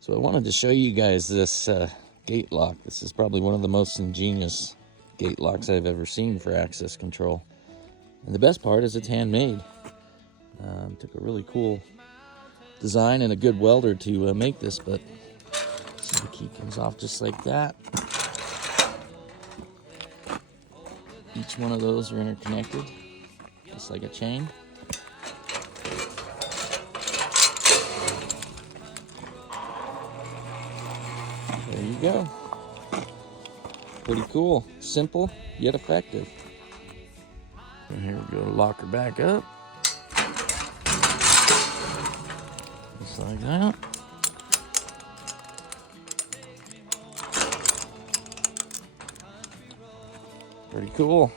So I wanted to show you guys this gate lock. This is probably one of the most ingenious gate locks I've ever seen for access control. And the best part is it's handmade. Took a really cool design and a good welder to make this, but so the key comes off just like that. Each one of those are interconnected, just like a chain. There you go. Pretty cool. Simple, yet effective. And here we go to lock her back up. Just like that. Pretty cool.